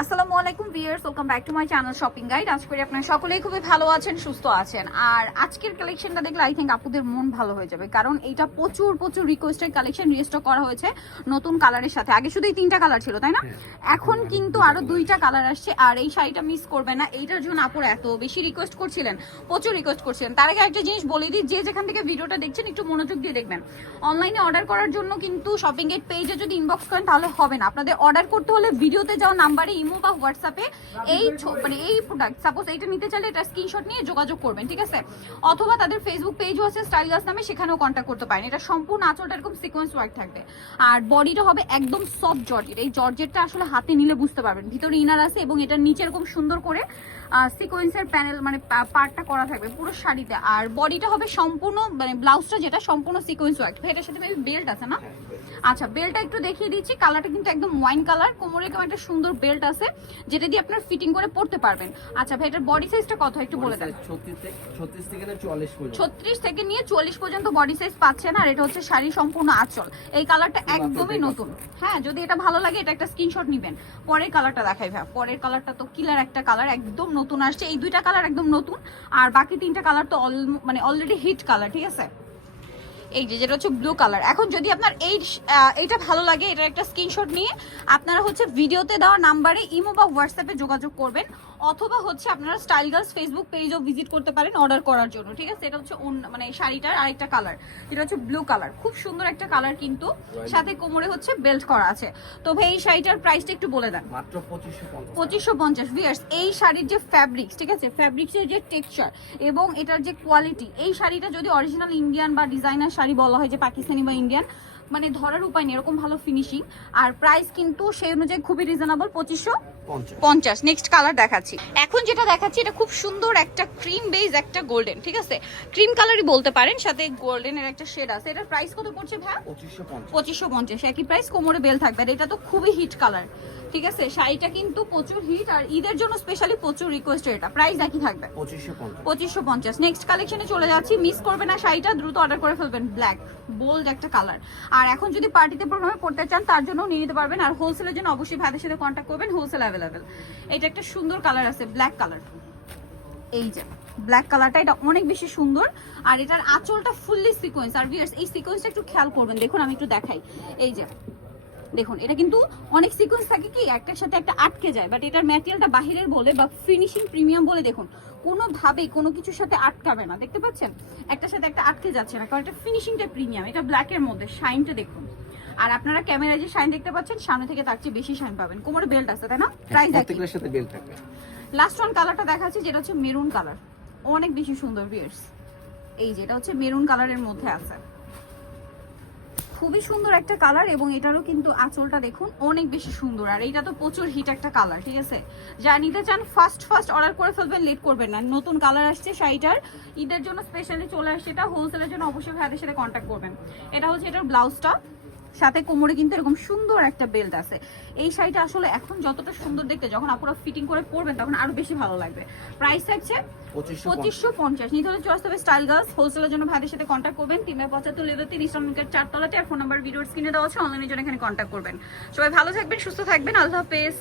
আসসালামু আলাইকুম viewers, welcome back to my channel shopping guide. আশা করি আপনারা সকলেই খুবই ভালো আছেন, সুস্থ আছেন। আর আজকের কালেকশনটা দেখলে আই থিঙ্ক আপুদের মন ভালো হয়ে যাবে, কারণ এটা প্রচুর প্রচুর রিকোয়েস্টেড কালেকশন রিস্টক করা হয়েছে নতুন কালারের সাথে। আগে শুধু এই 3টা কালার ছিল, তাই না? এখন কিন্তু আরো 2টা কালার আসছে। আর এই শাড়িটা মিস করবে না, এইটার জন্য আপুরা এত বেশি রিকোয়েস্ট করছিলেন, প্রচুর রিকোয়েস্ট করছিলেন। তার আগে একটা জিনিস বলে দিই, যে যেখান থেকে ভিডিওটা দেখছেন একটু মনোযোগ দিয়ে দেখবেন। অনলাইনে অর্ডার করার জন্য কিন্তু শপিং গাইড পেজে যদি ইনবক্স করেন তাহলে হবে না। আপনাদের অর্ডার করতে হলে ভিডিওতে যাওয়া নাম্বারে ইমো বা হোয়াটসঅ্যাপে এই মানে এই প্রোডাক্ট সাপোজ এইটা নিতে চাইলে এটা স্ক্রিনশট নিয়ে যোগাযোগ করবেন, ঠিক আছে? অথবা তাদের ফেসবুক পেজও আছে স্টাইল গার্লস নামে, সেখানেও কন্ট্যাক্ট করতে পারেন। এটা সম্পূর্ণ আঁচলটা এরকম সিকোয়েন্স ওয়ার্ক থাকবে, আর বডিটা হবে একদম সফট জর্জেট। এই জর্জেটটা আসলে হাতে নিলে বুঝতে পারবেন, ভিতরে ইনার আছে এবং এটার নিচে এরকম সুন্দর করে সিকোয়েন্সের প্যানেল মানে পার্টটা করা থাকবে পুরো শাড়িতে। আর বডিটা হবে সম্পূর্ণ মানে ব্লাউজটা যেটা সম্পূর্ণ সিকোয়েন্স ওয়ার্ক। এটার সাথে মেবি বেল্ট আছে না? আচ্ছা, বেল্টটা একটু দেখিয়ে দিচ্ছি। কালারটা কিন্তু একদম ওয়াইন কালার, কোমরে কেমন একটা সুন্দর বেল্ট আছে যেটা দিয়ে আপনার ফিটিং করে পড়তে পারবেন। আচ্ছা ভাই, এটার বডি সাইজটা কত একটু বলে দেন। 36 থেকে নিয়ে 44 পর্যন্ত বডি সাইজ পাচ্ছেন। আর এটা হচ্ছে শাড়ি সম্পূর্ণ আঁচল। এই কালারটা একদমই নতুন। হ্যাঁ, যদি এটা ভালো লাগে এটা একটা স্ক্রিনশট নেবেন। পরের কালারটা দেখাই ভাই। পরের কালারটা তো কিলার একটা কালার, একদম নতুন আসছে। এই 2টা কালার একদম নতুন, আর বাকি 3টা কালার তো মানে অলরেডি হিট কালার, ঠিক আছে? এই যেটা হচ্ছে ব্লু কালার। এখন যদি আপনার এইটা ভালো লাগে, এটার একটা স্ক্রিনশট নিয়ে আপনারা হচ্ছে ভিডিওতে দেওয়া নাম্বারে ইমো বা হোয়াটসঅ্যাপে যোগাযোগ করবেন, অথবা হচ্ছে আপনারা স্টাইল গার্লস ফেসবুক পেজও ভিজিট করতে পারেন অর্ডার করার জন্য, ঠিক আছে? এটা হচ্ছে মানে শাড়িটার আরেকটা কালার, এটা হচ্ছে ব্লু কালার, খুব সুন্দর একটা কালার, কিন্তু সাথে কোমরে হচ্ছে বেল্ট করা আছে। তো ভাই এই শাড়িটার প্রাইসটা একটু বলে দেন। মাত্র 2550 ভিউয়ার্স। এই শাড়ির যে ফ্যাব্রিক্স, ঠিক আছে, ফ্যাব্রিক্সের যে টেক্সচার এবং এটার যে কোয়ালিটি, এই শাড়িটা যদি অরিজিনাল ইন্ডিয়ান বা ডিজাইনার শাড়ি বলা হয়, যে পাকিস্তানি বা ইন্ডিয়ান, মানে ধরার উপায় নেই, এরকম ভালো ফিনিশিং। আর প্রাইস কিন্তু সেই অনুযায়ী খুবই রিজনেবল, 2550। নেক্সট কালার দেখাচ্ছি। এখন যেটা দেখাচ্ছি এটা খুব সুন্দর একটা ক্রিম বেজ, একটা গোল্ডেন, ঠিক আছে, ক্রিম কালারই বলতে পারেন, সাথে গোল্ডেনের একটা শেড আছে। এটার প্রাইস কত পড়ছে ভাই? 2550। একই প্রাইস, কোমরে বেল থাকবে। আর এটা তো খুবই হিট কালার, ঠিক আছে? শাড়িটা কিন্তু প্রচুর হিট, আর ঈদের জন্য স্পেশালি প্রচুর রিকোয়েস্ট। এটা প্রাইস একই থাকবে 2550। নেক্সট কালেকশনে চলে যাচ্ছি, মিস করবে না শাড়িটা, দ্রুত অর্ডার করে ফেলবেন। ব্ল্যাক বোল্ড একটা কালার। আর এখন যদি পার্টিতে প্রোগ্রামে পড়তে চান তার জন্য নিয়ে নিতে পারবেন। আর হোলসেলের জন্য অবশ্যই ভাইদের সাথে কন্ট্যাক্ট করবেন, হোলসেল অ্যাভেলেবেল। এটা একটা সুন্দর কালার আছে, ব্ল্যাক কালার। এই যে ব্ল্যাক কালারটা, এটা অনেক বেশি সুন্দর। আর এটার আঁচলটা ফুললি সিকোয়েন্স। আর ভিউয়ার্স এই সিকোয়েন্সটা একটু খেয়াল করবেন, দেখুন আমি একটু দেখাই। এই যে দেখুন, এটা কিন্তু অনেক সিকোয়েন্স থাকে কি একটার সাথে একটা আটকে যায়, বাট এটার ম্যাটেরিয়ালটা বাহিরের বলে বা ফিনিশিং প্রিমিয়াম বলে দেখুন কোনোভাবেই কোনো কিছুর সাথে আটকাবে না। দেখতে পাচ্ছেন একটার সাথে একটা আটকে যাচ্ছে না, কারণ এটা ফিনিশিংটা প্রিমিয়াম। এটা ব্ল্যাকের মধ্যে শাইনটা দেখুন। আর আপনারা ক্যামেরায় যে শাইন দেখতে পাচ্ছেন, সামনে থেকে তার চেয়ে বেশি শাইন পাবেন। কোমরে বেল্ট আছে, তাই না? প্রাইস প্রত্যেকটার সাথে বেল্ট থাকবে। লাস্ট ওয়ান কালারটা দেখাচ্ছি, যেটা হচ্ছে মেরুন কালার, অনেক বেশি সুন্দর ভিউয়ার্স। এই যেটা হচ্ছে মেরুন কালারের মধ্যে আছে, খুবই সুন্দর একটা কালার। এবং এটারও কিন্তু আঁচলটা দেখুন অনেক বেশি সুন্দর। আর এটা তো প্রচুর হিট একটা কালার, ঠিক আছে? যা নিতে চান ফার্স্ট অর্ডার করে ফেলবেন, লেট করবেন না। নতুন কালার আসছে শাড়িটার, ঈদের জন্য স্পেশালি চলে আসছে। এটা হোলসেলের জন্য অবশ্যই ভাইদের সাথে কন্ট্যাক্ট করবেন। এটা হচ্ছে এটার ব্লাউজটা, সাথে কোমরে কিন্তু এরকম সুন্দর একটা বেল্ট আছে। এই শাড়িটা আসলে এখন যতটা সুন্দর দেখতে, যখন আপনারা ফিটিং করে পরবেন তখন আরো বেশি ভালো লাগবে। প্রাইস থাকছে 2550। নিতে হলে চয়েস হবে স্টাইল গার্লস, হোলসেলের জন্য ভাইদের সাথে কন্ট্যাক্ট করবেন। 375 লেভেল 3 ইস্টার্ন মার্কেট 4 তলাতে। আর ফোন নাম্বার ভিডিওর স্ক্রিনে দেওয়া আছে, অনলাইনের জন্য এখানে কন্ট্যাক্ট করবেন। সবাই ভালো থাকবেন, সুস্থ থাকবেন, আল্লাহ হাফেজ।